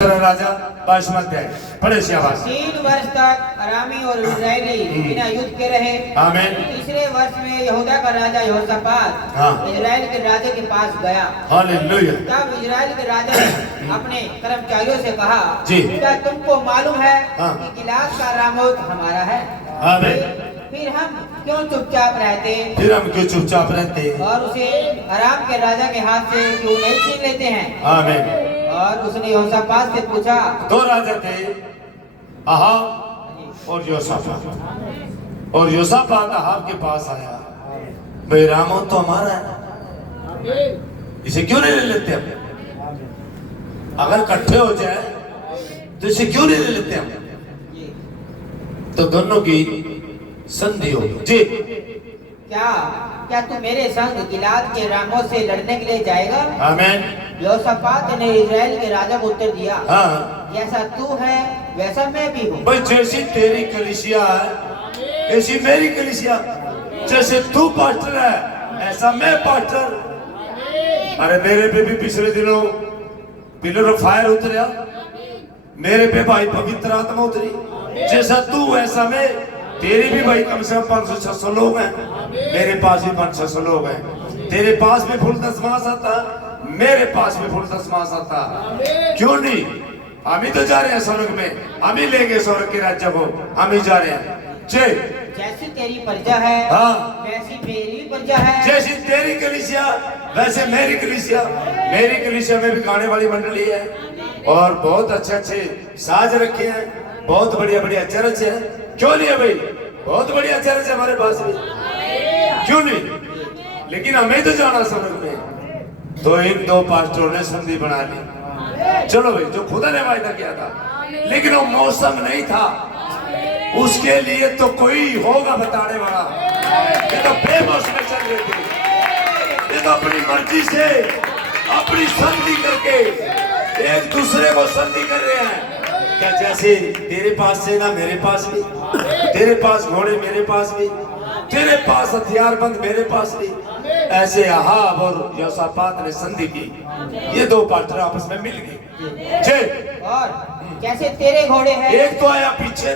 राजा बाशमती पढ़े शाबाश। 3 वर्ष तक अरामी और इजरायली बिना युद्ध के रहे। आमीन। तीसरे वर्ष में यहूदा का राजा यहोशापात इजराइल के राजा के पास गया। हालेलुया। तब इजराइल के राजा ने अपने कर्मचारियों से कहा, जी, क्या तुमको मालूम है कि गिलाद का रामोत हमारा है? आमीन। फिर हम क्यों चुपचाप रहते और उसे अराम के राजा के हाथ से क्यों नहीं छीन लेते हैं? आमीन। और उसने यहोशापात से पूछा। 2 राजा थे, अहाब और योशापात। और योशापात अहाब के पास आया, भाई रामोत तो हमारा है, इसे क्यों नहीं ले लेते हम? अगर इकट्ठे हो जाए तो इसे क्यों नहीं ले लेते हम? तो दोनों की संधि होगी। जी, क्या तू मेरे संग गिलाद के रामों से लड़ने के लिए जाएगा? आमीन। यहोशापात ने इजराइल के राजा को उत्तर दिया, हाँ, जैसा तू है वैसा मैं भी हूँ। भाई जैसी तेरी कलीसिया है ऐसी मेरी कलीसिया, जैसे तू पास्टर है ऐसा मैं पास्टर। अरे मेरे पे भी पिछले दिनों पिलर ऑफ फायर उतरा, मेरे पे भाई पवित्र आत्मा उतरी। जैसा तू वैसा मैं, तेरे भी भाई कम से कम 500-600 लोग हैं, मेरे पास भी 500-600 लोग हैं। तेरे पास भी फुल दसमास आता, मेरे पास भी फुल दसमास आता। क्यों नहीं? हम ही तो जा रहे हैं स्वर्ग में, हम ही लेंगे स्वर्ग के राज्य को, हम ही जा रहे हैं। जैसी तेरी प्रजा है, हाँ, वैसी मेरी प्रजा है। जैसी तेरी कलीसिया वैसे मेरी कलीसिया। मेरी कलीसिया में भी गाने वाली मंडली है और बहुत अच्छे साज रखे हैं, बहुत बढ़िया चर्च है। क्यों नहीं है भाई? बहुत बढ़िया चर्च है हमारे पास भी, क्यों नहीं? लेकिन हमें तो जाना स्वर्ग में। तो इन 2 पास्टरों ने संधि बना ली। चलो भाई, जो खुदा ने वायदा किया था, लेकिन वो मौसम नहीं था, उसके लिए तो कोई होगा बताने वाला। ये तो बेमौसम में चल रहे थे, ये तो अपनी मर्जी से अपनी संधि करके एक दूसरे को संधि कर रहे हैं। क्या जैसे तेरे पास से ना मेरे पास भी, तेरे पास घोड़े मेरे पास भी, तेरे पास हथियारबंद मेरे पास भी, ऐसे अहाब और यहोशापात ने संधि की। ये 2 पास्टर आपस में मिल गए। और जैसे तेरे घोड़े हैं, एक तो आया पीछे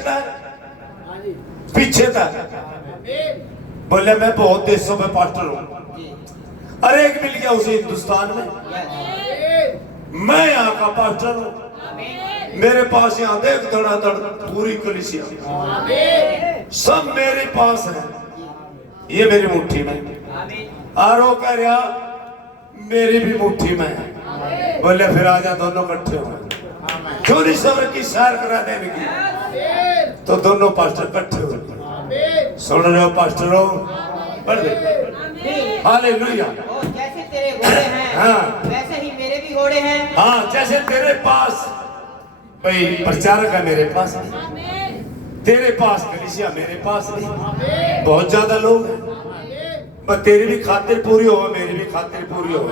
था, बोले मैं बहुत देशों में पास्टर हूँ। अरे एक मिल गया उसे हिंदुस्तान में, मैं यहाँ का पास्टर हूँ, मेरे पास यहाँ देख धड़ाधड़ पूरी कलीसिया सब मेरे पास है, ये मेरी मुट्ठी में। और वो कह रहा मेरी भी मुट्ठी में है। बोले फिर आजा दोनों इकट्ठे हो, क्यों नहीं सब्र की सैर करा देने की? तो दोनों पास्टर इकट्ठे हो गए। सुन रहे हो पास्टरों? पढ़ दे। हालेलुया। और जैसे तेरे घोड़े हैं, हाँ, वैसे ही मेरे भी घोड़े हैं। हाँ, जैसे तेरे पास भाई प्रचारक है, मेरे पास भी, तेरे पास कलीसिया मेरे पास भी, बहुत ज्यादा लोग हैं। बस तेरी भी खातिर पूरी हो, मेरी भी खातिर पूरी हो,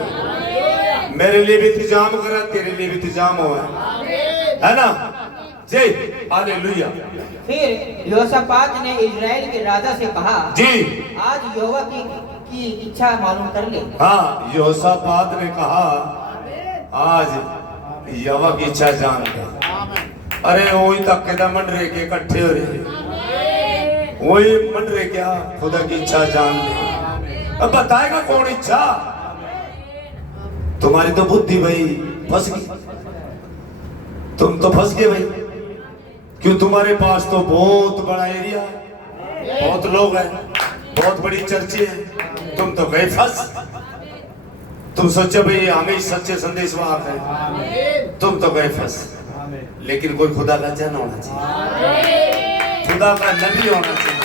मेरे लिए भी इंतजाम करा, तेरे लिए भी इंतजाम हो, है ना? जय हालेलुया। फिर यहोशापात ने इजराइल के राजा से कहा, जी, आज यहोवा की इच्छा मालूम कर ले। हाँ, यहोशापात ने कहा आज यहोवा की इच्छा जान ले। अरे वही तक मंडरे के इकट्ठे हो रहे, वही मंडरे क्या खुदा की इच्छा जान ले। अब बताएगा कौन इच्छा? तुम्हारी तो बुद्धि भाई फंस गई, तुम तो फंस गए भाई। क्यों? तुम्हारे पास तो बहुत बड़ा एरिया, बहुत लोग हैं, बहुत बड़ी चर्चे है, तुम तो गए फंस। तुम सोचे भाई हमें सच्चे संदेश वाहक है, तुम तो गए फंस। लेकिन कोई खुदा का जन होना चाहिए, खुदा का नबी होना चाहिए,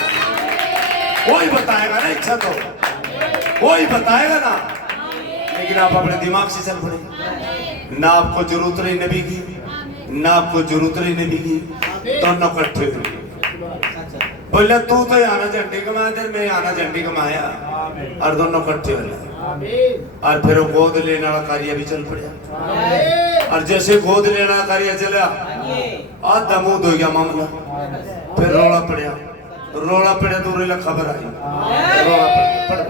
वही बताएगा ना इच्छा, तो वही बताएगा ना। लेकिन आप अपने दिमाग से चल पड़े, ना आपको जरूरत रही नबी की, ना आपको जरूरत रही नबी की, दोनों इकट्ठे हुए। बोले तू तो आना झंडी कमाया, मैं आना झंडी कमाया, और दोनों इकट्ठे हो। और फिर गोद लेने वाला कार्य भी चल पड़ा, और जैसे गोद लेने वाला कार्य चला, आधा मुंह धो गया मामला। फिर रोड़ा पड़ा तो खबर आई, रोड़ा पड़ा।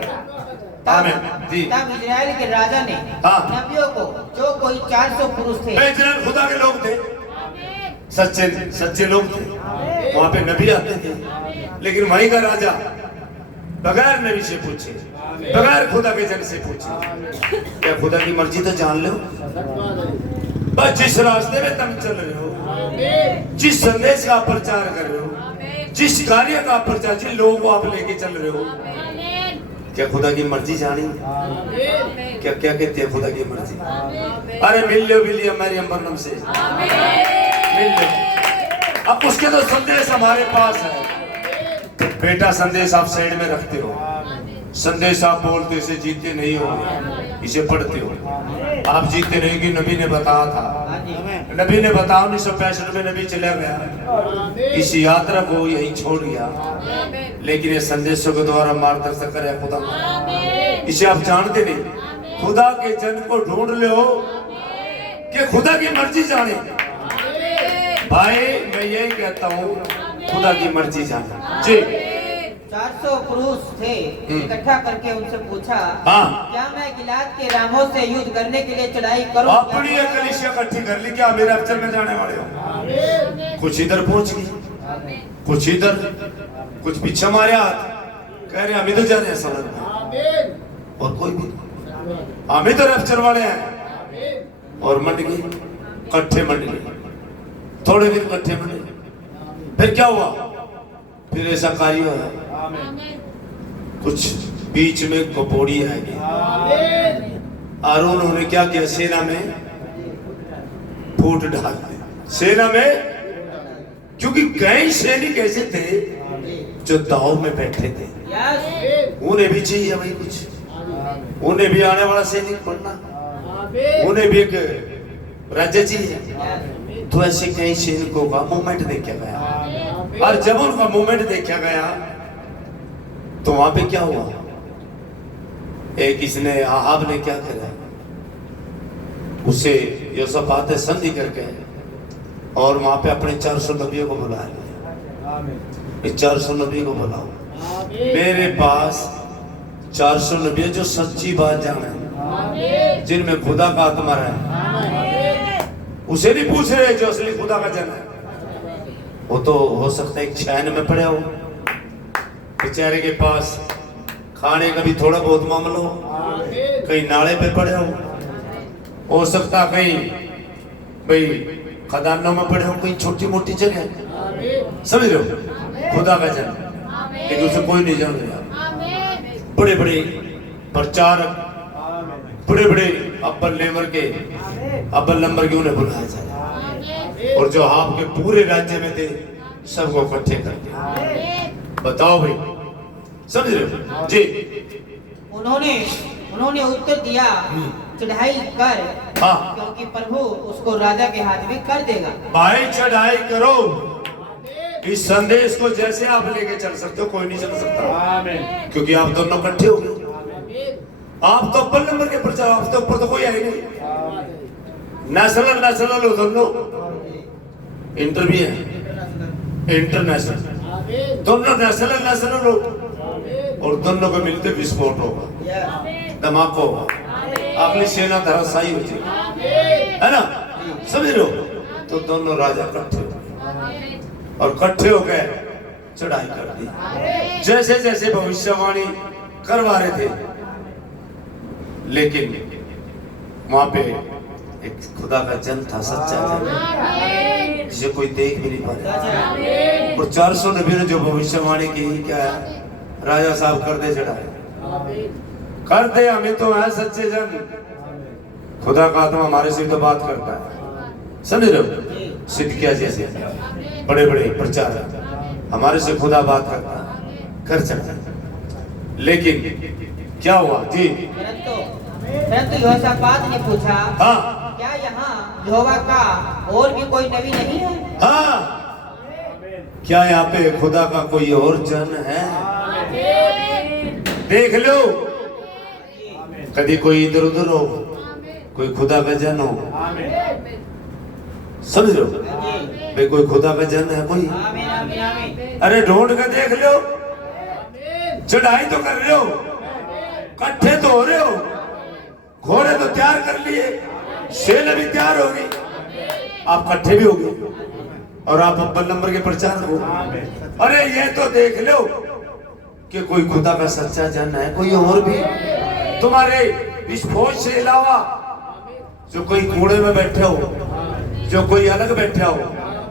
आमीन जी। तब इजराइल के राजा ने हाँ। नबियों को, जो कोई 400 पुरुष थे, इजराइल खुदा के लोग थे, सच्चे सच्चे लोग थे, वहां पे नबी आते थे, लेकिन वहीं का राजा बगैर नबी से पूछे, बगैर खुदा के जन से पूछे, क्या खुदा की मर्जी तो जान लो। बस जिस रास्ते में तुम चल रहे हो, जिस संदेश का प्रचार कर रहे हो, जिस कार्य का प्रचार, जिन लोगों को आप लेके चल रहे हो, क्या खुदा की मर्जी जानी? क्या क्या कहते हैं खुदा की मर्जी? अरे मिल लो हमारी अंबरनम से, मिल लो। अब उसके तो संदेश हमारे पास है। बेटा संदेश आप साइड में रखते हो, संदेश आप बोलते से जीते नहीं हो, इसे पढ़ते हो। आप जीते नहीं कि नबी ने बताया था, नबी ने बताया 1965 में नबी चला गया, इस यात्रा को यही छोड़ गया, लेकिन ये संदेशों के द्वारा मार्गदर्शन करे खुदा। इसे आप जानते नहीं, खुदा के जन को ढूंढ लो कि खुदा की मर्जी जाने। भाई मैं यही कहता हूँ, खुदा की मर्जी जाने जी। 400 पुरुष थे, इकट्ठा करके उनसे पूछा, हाँ। क्या मैं गिलाद के रामों से युद्ध करने के लिए चढ़ाई करूं? अपनी एक कलीसिया इकट्ठी कर ली, क्या मेरे अफसर में जाने वाले हो? कुछ इधर पहुंच गई, कुछ इधर, कुछ पीछे मारे हाथ, कह रहे हम इधर जा रहे हैं समझ में, और कोई भी हम इधर अफसर वाले हैं, और मंड गई, इकट्ठे मंड गए, थोड़े दिन इकट्ठे मंडे। फिर क्या हुआ? फिर ऐसा कार्य हुआ, कुछ बीच में कपोड़ी आ गई, और उन्होंने क्या किया? सेना में फूट डाल दी, सेना में, क्योंकि कई सैनिक ऐसे थे जो दाव में बैठे थे, उन्हें भी चाहिए भाई कुछ, उन्हें भी आने वाला सैनिक बनना, उन्हें भी एक राज्य चाहिए। तो ऐसे कई सैनिकों का मूवमेंट देखा गया, और जब उनका मूवमेंट देखा गया तो वहां पे क्या हुआ? एक इसने आहाब ने क्या करा, उसे योसापात ने संधि करके और वहां पे अपने 400 नबियों को बुला लिया। 400 नबियों को बुलाओ, मेरे पास 400 नबी जो सच्ची बात जाने, जिनमें खुदा का आत्मा है। उसे नहीं पूछ रहे जो असली खुदा का जन है, वो तो हो सकता है एक चैन में पड़े हो, बेचारे के पास खाने का भी थोड़ा बहुत मामला हो, कहीं नाले पे पड़े हो सकता कहीं भाई खदानों में पड़े हो, कहीं छोटी मोटी जगह, समझ रहे हो? खुदा का जन, लेकिन उसे कोई नहीं जान रहा। बड़े बड़े प्रचारक, बड़े बड़े अव्वल नंबर के उन्हें बुलाया जाए, और जो आपके पूरे राज्य में थे सबको इकट्ठे कर दिया। बताओ भाई, समझ रहे हो जी? उन्होंने उत्तर दिया, चढ़ाई कर, हाँ। क्योंकि प्रभु उसको राजा के हाथ में कर देगा। भाई चढ़ाई करो, इस संदेश को जैसे आप लेके चल सकते हो कोई नहीं चल सकता, क्योंकि आप दोनों इकट्ठे हो गए। आप तो अव्वल नंबर के प्रचार, आप तो ऊपर तो कोई आई नहीं, नेशनल हो दोनों, इंटर भी है, इंटरनेशनल, दोनों नेशनल हो, और दोनों को मिलते विस्फोट होगा, धमाका होगा, अपनी सेना धराशायी हो जाएगी, है ना? समझ रहे हो? तो दोनों राजा इकट्ठे हो और इकट्ठे हो गए, चढ़ाई कर दी जैसे जैसे भविष्यवाणी करवा रहे थे। लेकिन वहां पे एक खुदा का जन था, सच्चा जन, जिसे कोई देख भी नहीं पा रहा। और 400 नबी ने जो भविष्यवाणी की, क्या है? राजा साहब कर दे चढ़ाई, कर दे, हमें तो है सच्चे जन, खुदा का आत्मा हमारे से तो बात करता है, समझ रहे हो? सिद्धिकिया जैसे बड़े बड़े प्रचारक, हमारे से खुदा बात करता है, कर चढ़ाई। लेकिन क्या हुआ जी? परंतु यहोशापात ने पूछा, हाँ, क्या यहाँ यहोवा का और भी कोई नबी नहीं है? हाँ, क्या यहाँ पे खुदा का कोई और जन है? देख लो, कभी कोई इधर उधर हो, कोई खुदा का जन हो, समझ लो भाई, कोई खुदा का जन है कोई? अरे ढूंढ कर देख लो, चढ़ाई तो कर लो, इकट्ठे तो हो रहे हो, घोड़े तो तैयार कर लिए, सेना भी तैयार होगी, आप इकट्ठे भी हो गए और आप अव्वल नंबर के प्रचार हो। अरे ये तो देख लो कि कोई खुदा का सच्चा जन है, कोई और भी तुम्हारे इस फौज से अलावा जो कोई कूड़े में बैठे हो, जो कोई अलग बैठा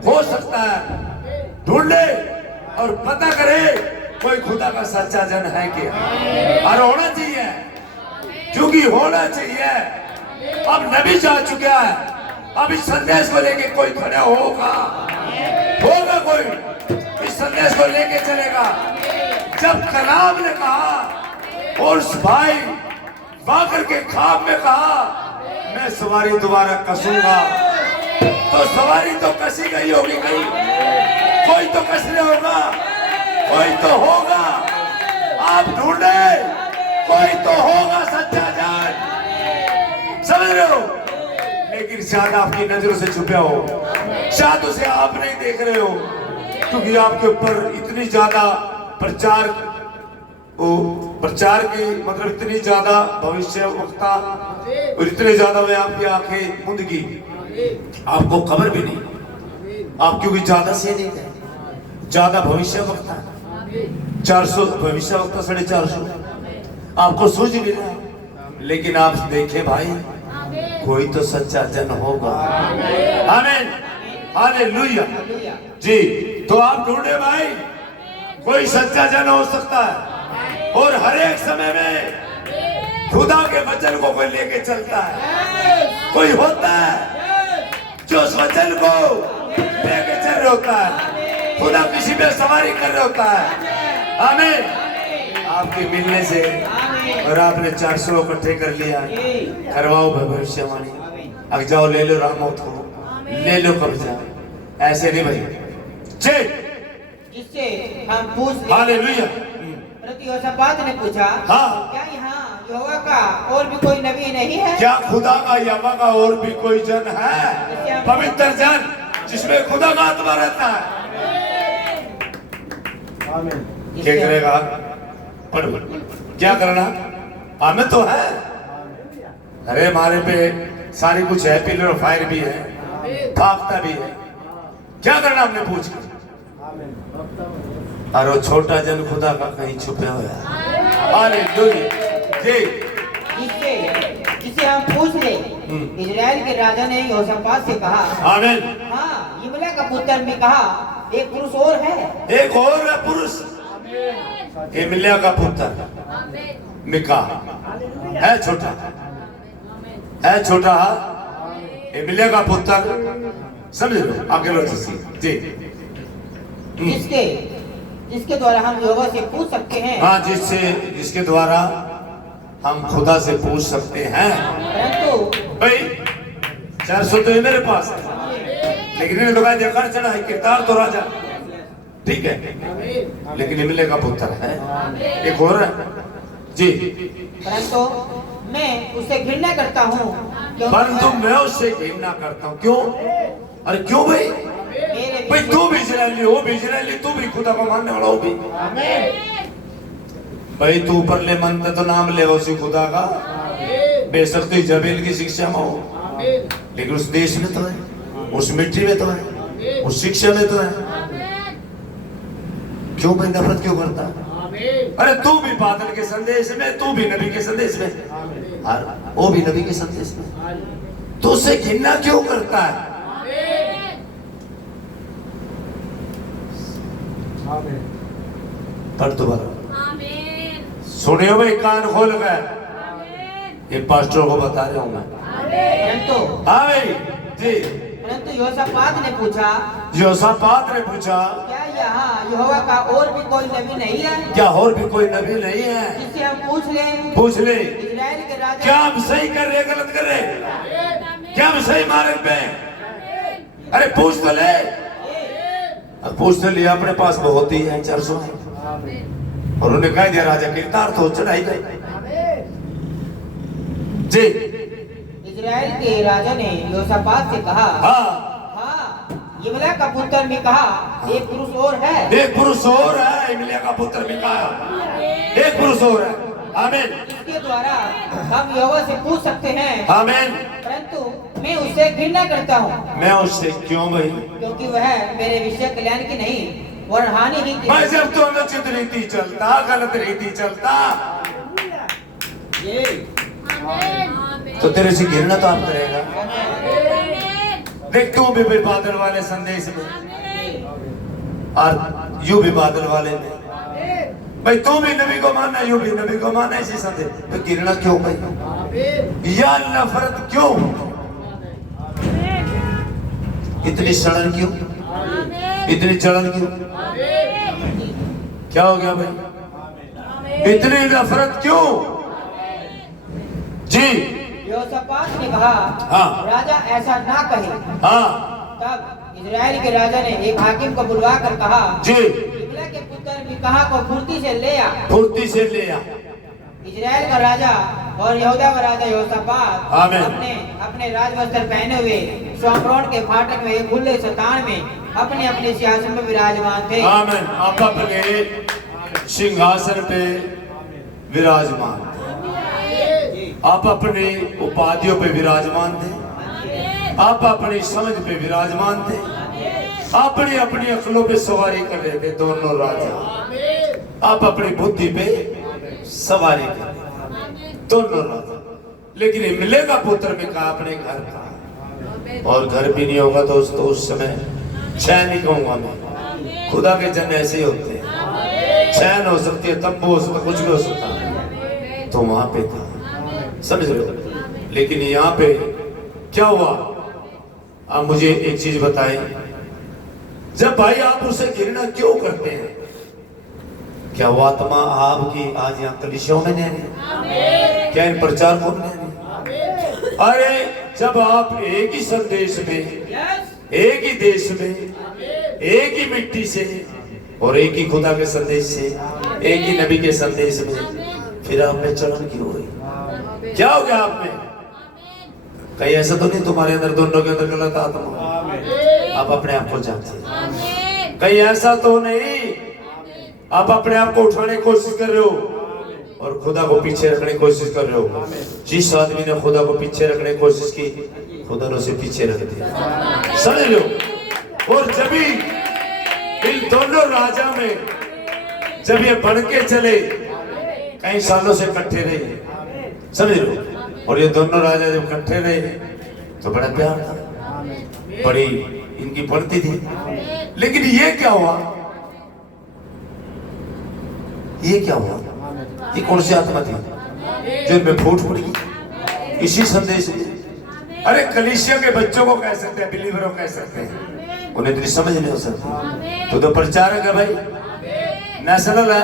हो सकता है ढूंढे और पता करे कोई खुदा का सच्चा जन है क्या, और होना चाहिए, क्योंकि होना चाहिए। अब नबी जा चुका है, अब इस संदेश को लेके कोई खड़ा होगा कोई इस संदेश को लेके चलेगा। जब कलाम ने कहा और उस भाई बाकर के ख्वाब में कहा मैं सवारी दोबारा कसूंगा, तो सवारी तो कसी गई होगी, कहीं कोई तो कसने होगा, कोई तो होगा, आप ढूंढे कोई तो होगा सच्चा जान, समझ रहे हो। लेकिन शायद आपकी नजरों से छुपा हो, शायद उसे आप नहीं देख रहे हो, क्योंकि आपके ऊपर इतनी ज्यादा प्रचार की मतलब इतनी ज्यादा भविष्य वक्ता और इतने ज्यादा वे आपकी आंखें मुंद की, आपको खबर भी नहीं, आप क्योंकि ज्यादा से नहीं है, ज्यादा भविष्य वक्ता 400 भविष्य वक्ता 450 आपको सूझ नहीं रहा। लेकिन आप देखे भाई कोई तो सच्चा जन होगा, आमीन हालेलुया जी। तो आप ढूंढे भाई, कोई सच्चा जन हो सकता है और हर एक समय में खुदा के वचन को कोई लेके चलता है, कोई होता है जो उस वचन को लेके चल रहा होता है, खुदा किसी पे सवारी कर रहा होता है, आमीन। आपके मिलने से और आपने 400 इकट्ठे कर लिया, करवाओ भविष्यवाणी, अब जाओ ले लो रामोत को, ले लो कब्जा, ऐसे नहीं भाई जी। जिससे हम पूछ हालेलुया। परंतु यहोशापात ने पूछा, हाँ, क्या यहाँ यहोवा का और भी कोई नबी नहीं है? क्या खुदा का यहोवा का और भी कोई जन है, पवित्र जन जिसमें खुदा का आत्मा रहता है? क्या करेगा? पढ़ो, क्या करना? हमें तो है, अरे हमारे पे सारी कुछ है, पिलर ऑफ फायर भी है, भागता भी है, क्या करना हमने पूछ कर? और वो छोटा जन खुदा का कहीं छुपे हुआ है, हालेलुया जी। जिसे हम पूछ ले, इजराइल के राजा ने यहोशापात से कहा, आमीन। हाँ, यिमला का पुत्र ने कहा एक पुरुष और है, एक और है पुरुष, यिमला का पुत्र मिका है, छोटा है, छोटा यिमला का पुत्र, समझ लो आगे लो जी। जिसके द्वारा हम यहोवा से पूछ सकते हैं, हाँ, जिसके द्वारा हम खुदा से पूछ सकते हैं। परंतु भाई 400 तो मेरे पास है, लेकिन इन्हें लोग देखा चढ़ा है, किरदार तो राजा ठीक है, लेकिन यिमला का पुत्र है, एक और है जी। परंतु मैं उससे घृणा करता हूँ, परंतु मैं उससे घृणा करता हूँ, क्यों? अरे क्यों भाई? भाई तू भी इजरायली हो, भी इजरायली, तू भी खुदा को मानने वाला हो भी, भाई तू ऊपर ले मन तो नाम ले उसी खुदा का, बेशक तू जबेल की शिक्षा में हो, लेकिन उस देश में तो है, उस मिट्टी में तो है, उस शिक्षा में तो है, क्यों भाई नफरत क्यों करता? अरे तू भी बादल के संदेश में, तू भी नबी के संदेश में, वो भी नबी के संदेश में, तो उससे घृणा क्यों करता है? पढ़ दोबारा, सुनियो भाई, कान खोल गए, ये पास्टर को बता रहा हूं मैं। हाँ भाई जी। परंतु यहोशापात ने पूछा, क्या यहाँ यहोवा का और भी कोई नबी नहीं है? क्या और भी कोई नबी नहीं है जिससे हम पूछ ले? इजराइल के राजा, क्या हम सही कर रहे, गलत कर रहे? क्या हम सही मार्ग पे? अरे पूछ तो ले, पूछ तो लिया, अपने पास बहुत ही है, 400 है, और उन्होंने कह दिया राजा किरदार तो चढ़ाई गई जी। इजराइल के राजा ने यहोशापात से कहा, हाँ, यिमला का पुत्र ने कहा एक पुरुष और है, एक पुरुष और है, यिमला का पुत्र मिका, एक पुरुष और है, आमीन। इसके द्वारा हम यहोवा से पूछ सकते हैं, आमीन। परंतु मैं उससे घृणा करता हूँ। मैं उससे क्यों भाई? क्योंकि वह मेरे विषय कल्याण की नहीं और हानि ही की। मैं जब तो अनुचित रीति चलता, गलत रीति चलता, तो तेरे से घृणा तो आप करेगा। देख तू भी बादल वाले संदेश में और यू भी बादल वाले में, भाई तू भी नबी को मानना, यू भी नबी को मानना, इसी संदेश तो घृणा क्यों भाई? या नफरत क्यों? इतनी सड़न क्यों? इतनी जलन क्यों? क्या हो गया भाई? इतनी नफरत क्यों? जी यहोशापात ने कहा, हाँ। राजा ऐसा ना कहे। हाँ तब इजराइल के राजा ने एक हाकिम को बुलवा कर कहा, जी इमला के पुत्र मीकाहा को फुर्ती से ले आ। फुर्ती से ले आ। इजराइल का राजा और यहूदा का राजा यहोशापात आमीन। अपने अपने राजवस्त्र पहने हुए शोम्रोन के फाटक में एक खुले स्थान में अपने अपने सिंहासन में विराजमान थे। आमीन। आप अपने सिंहासन पे विराजमान थे, आप अपनी उपाधियों पे विराजमान थे, आप अपनी समझ पे विराजमान थे, अपनी अपनी अक्लों पे सवारी कर रहे थे दोनों राजा। आप अपनी बुद्धि पे सवारी कर रहे दोनों राजा। लेकिन इमले का पुत्र में कहा अपने घर का, और घर भी नहीं होगा तो उस समय चैन नहीं कहूंगा मैं। खुदा के जन ऐसे ही होते हैं, चैन हो सकती है, तंबू हो सकता, कुछ भी हो सकता है। तो वहां पे था, समझ रहे हो? लेकिन यहाँ पे क्या हुआ? आप मुझे एक चीज बताएं, जब भाई आप उसे घृणा क्यों करते हैं? क्या वो आत्मा आपकी आज यहाँ कलीसियों में नहीं रही? क्या इन प्रचारकों में नहीं रही? अरे जब आप एक ही संदेश में, एक ही देश में, एक ही मिट्टी से और एक ही खुदा के संदेश से, एक ही नबी के संदेश में, फिर आप में चलन क्यों हुई? क्या हो गया आप में? कहीं ऐसा तो नहीं तुम्हारे अंदर, दोनों के अंदर गलत आत्मा? आप अपने आप को जानते हैं। कहीं ऐसा तो नहीं आप अपने आप को उठाने की कोशिश कर रहे हो और खुदा को पीछे रखने की कोशिश कर रहे हो? जिस आदमी ने खुदा को पीछे रखने की कोशिश की, खुदा ने उसे पीछे रख दिया। समझ लो। और जब भी इन दोनों राजा में जब ये बढ़ के चले, कई सालों से इकट्ठे रहे, समझ लो। और ये दोनों राजा जब इकट्ठे रहे तो बड़ा प्यार था, बड़ी इनकी बढ़ती थी। लेकिन ये क्या हुआ? ये क्या हुआ? ये कौन सी आत्मा थी जो इनमें फूट पड़ी? इसी संदेश में। अरे कलीसिया के बच्चों को कह सकते हैं, बिलीवरों को कह सकते हैं, उन्हें इतनी समझ नहीं हो सकती। तो प्रचारक है भाई, नेशनल है,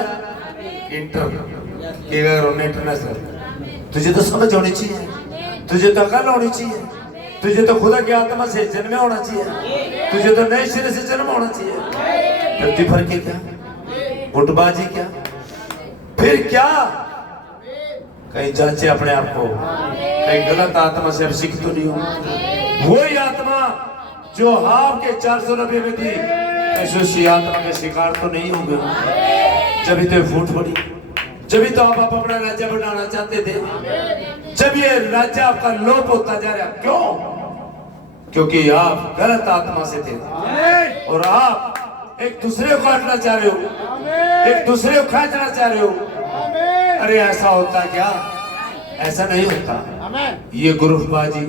इंटरनेशनल। तुझे तो समझ होनी चाहिए, तुझे तो अकल होनी चाहिए, तुझे तो खुदा की आत्मा से जन्म होना चाहिए, तुझे तो नए सिरे से जन्म होना चाहिए। धरती भर के क्या गुटबाजी, क्या फिर क्या? कहीं जांचे अपने आप को, कहीं गलत आत्मा से अभिषिक्त तो नहीं हो। वही आत्मा जो आपके 490 में थी, ऐसे उसी आत्मा के शिकार तो नहीं होंगे। जब तो फूट पड़ी, जब तो आप अपना राज्य बनाना चाहते थे, जब ये राज्य आपका लोप होता जा रहा। क्यों? क्योंकि आप गलत आत्मा से थे और आप एक दूसरे को काटना चाह रहे हो, एक दूसरे को खींचना चाह रहे हो। अरे ऐसा होता क्या? ऐसा नहीं होता। ये ग्रुपबाजी,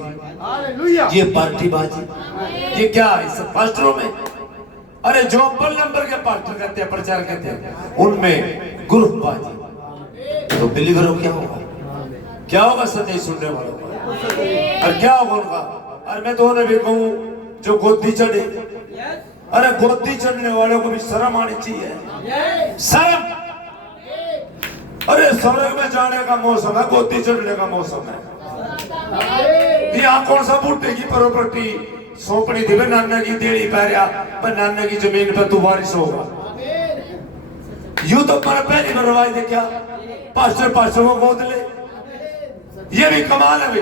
ये पार्टीबाजी, ये क्या इस पास्टरों में? अरे जो अव्वल नंबर के पास्टर करते हैं, प्रचार करते हैं, उनमें ग्रुपबाजी। तो बिलीवरों क्या होगा? क्या होगा संदेश सुनने वालों का? और क्या होगा उनका? और मैं तो उन्हें भी कहूं जो गोदी चढ़े, अरे गोदी चढ़ने वालों को भी शर्म आनी चाहिए। शर्म। अरे स्वर्ग में जाने का मौसम है, गोदी चढ़ने का मौसम है। यहाँ कौन सा बूटे की प्रॉपर्टी सौंपनी थी? नाना की देड़ी पैरिया, नाना की जमीन पर तू बारिश होगा। यूं तो पर पहली बार रवाज दे क्या पास्टर को गोद ले, ये भी कमाल है भाई।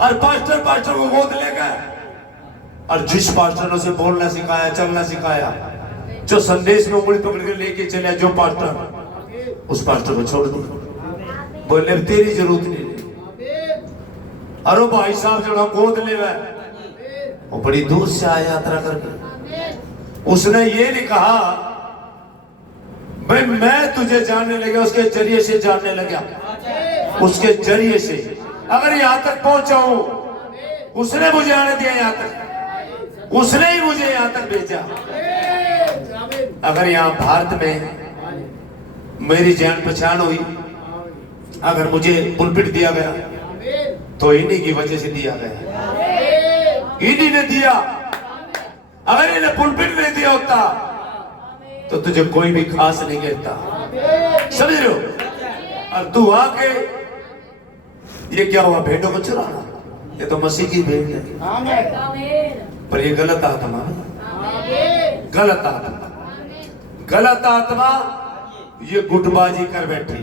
और पास्टर को गोद लेगा, और जिस पास्टर ने उसे बोलना सिखाया, चलना सिखाया, जो संदेश में उंगली पकड़ के लेके चले, जो पास्टर, उस पास्टर को छोड़ दिया। बोले तेरी जरूरत नहीं है। अरे भाई साहब जो गोद ले वो बड़ी दूर से आया यात्रा करके। उसने ये नहीं कहा भाई मैं तुझे जानने लगा, उसके जरिए से जानने लगा, उसके जरिए से अगर यहां तक पहुंचाऊं, उसने मुझे आने दिया यहां तक, उसने ही मुझे यहां तक भेजा। अगर यहां भारत में मेरी जान पहचान हुई, अगर मुझे पुलपिट दिया गया तो इन्हीं की वजह से दिया गया, इन्हीं ने दिया। अगर इन्हें पुलपिट नहीं दिया होता तो तुझे कोई भी खास नहीं कहता, समझ रहे हो। और तू आके ये क्या हुआ, भेड़ों को चुराना, ये तो मसीह की भेड़ है, पर ये गलत आत्मा है, गलत आत्मा, गलत आत्मा ये गुटबाजी कर बैठी।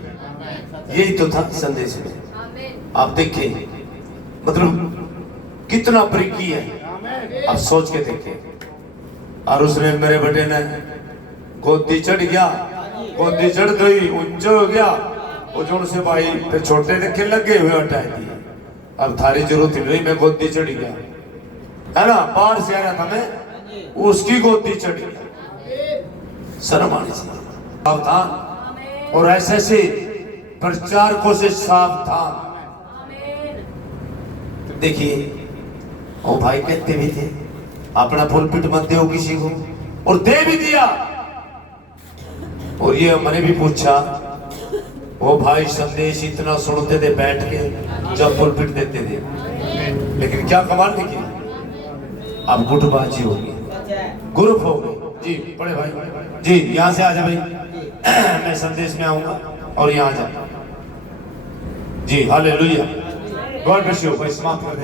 यही तो था संदेश में। आप देखिए मतलब कितना बरीकी है, आप सोच के देखिए। और उसने मेरे बेटे ने गोदी चढ़ गया, गोदी चढ़ गई, ऊंचा हो गया, और से भाई फिर छोटे देखे लगे हुए हटाए दिए। अब थारी जरूरत नहीं, मैं गोदी चढ़ गया, है ना, बाहर से आया था मैं, उसकी गोदी चढ़ गया। शर्म आनी चाहिए, सावधान। और ऐसे ऐसे प्रचारकों से सावधान। देखिए वो भाई कहते भी थे अपना पुलपिट मत दो किसी को, और दे भी दिया। और ये मैंने भी पूछा, वो भाई संदेश इतना सुनते थे बैठ के जब पुलपिट देते थे, लेकिन क्या कमाल नहीं किया, अब गुटबाजी हो गई, ग्रुप हो गई। जी बड़े भाई जी यहाँ से आ जा भाई, मैं संदेश में आऊंगा और यहाँ आ जा। जी हालेलुया, गॉड ब्लेस यू। भाई समाप्त कर दे।